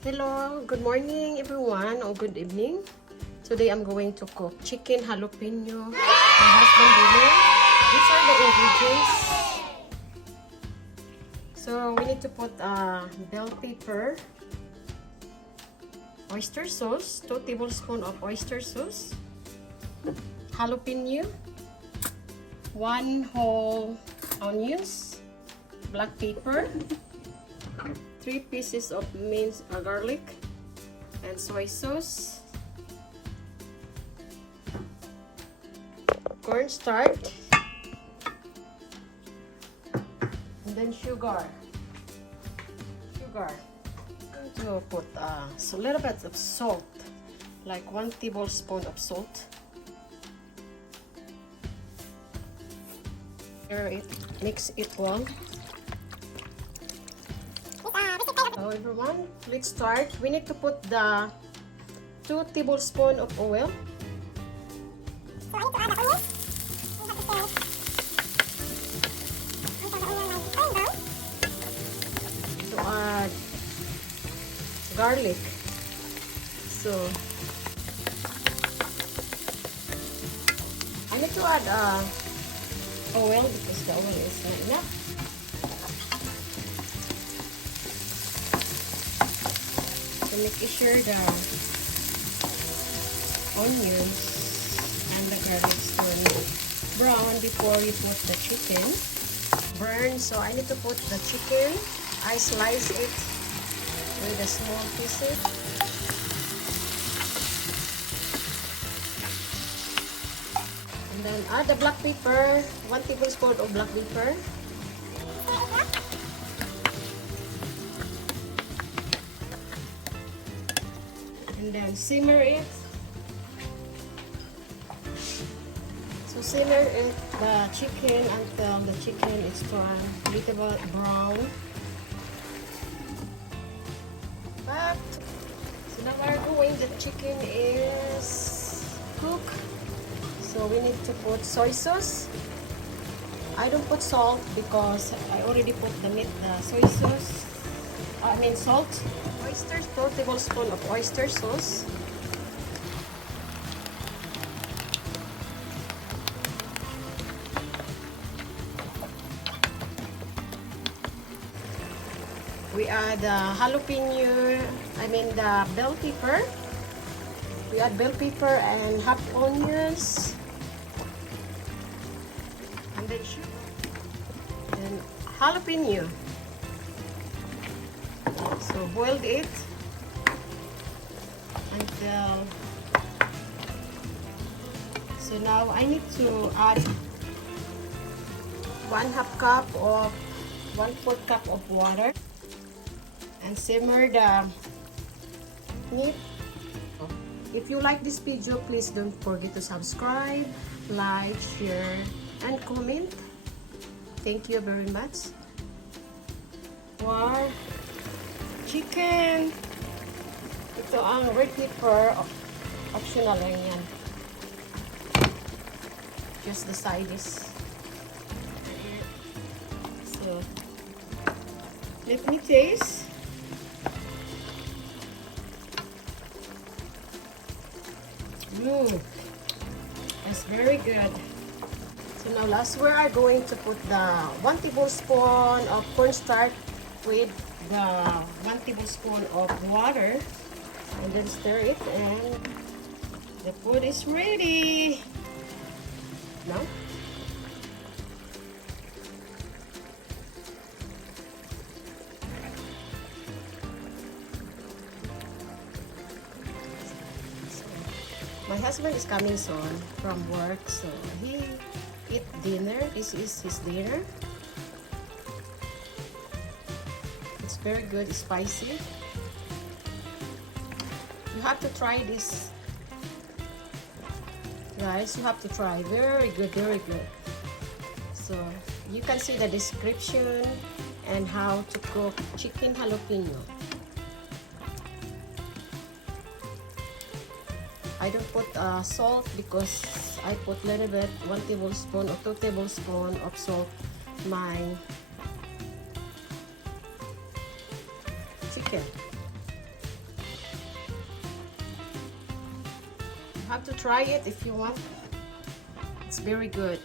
Hello, good morning everyone, or good evening. Today I'm going to cook chicken jalapeno. My husband dinner. These are the ingredients. So we need to put bell pepper, oyster sauce, 2 tablespoons of oyster sauce, jalapeno, 1 whole onions, black pepper, 3 pieces of minced garlic, and soy sauce, cornstarch, and then sugar. I'm going to put a little bit of salt, like 1 tablespoon of salt. Mix it well. So everyone, let's start. We need to put the 2 tablespoons of oil. So add garlic. So I need to add oil because the oil is not enough. So make sure the onions and the garlic turn brown before you put the chicken. Burn, so I need to put the chicken. I slice it with the small pieces. And then add the black pepper, 1 tablespoon of black pepper. And then simmer it. So simmer it, the chicken until the chicken is turned a little bit brown. So now we're going, the chicken is cooked. So we need to put soy sauce. I don't put salt because I already put the soy sauce. Salt. Oysters, 2 tablespoons of oyster sauce. We add jalapeno, the bell pepper. We add bell pepper and half onions. And then sugar. And jalapeno. So boil it until. So now I need to add 1/2 cup of 1/4 cup of water and simmer the meat. If you like this video, please don't forget to subscribe, like, share, and comment. Thank you very much. Wow! Chicken! Ito ang red pepper. Optional lang yan. Just the sides. So, let me taste. That's very good. So now last we are going to put the 1 tablespoon of cornstarch with the 1 tablespoon of water, and then stir it, and the food is ready. Now my husband is coming soon from work, so he eat dinner. This is his dinner. It's very good, spicy. You have to try this, guys. You have to try. Very good, very good. So you can see the description and how to cook chicken jalapeno. I don't put salt because I put little bit, 1 tablespoon or 2 tablespoons of salt my chicken. have to try it if you want. It's very good.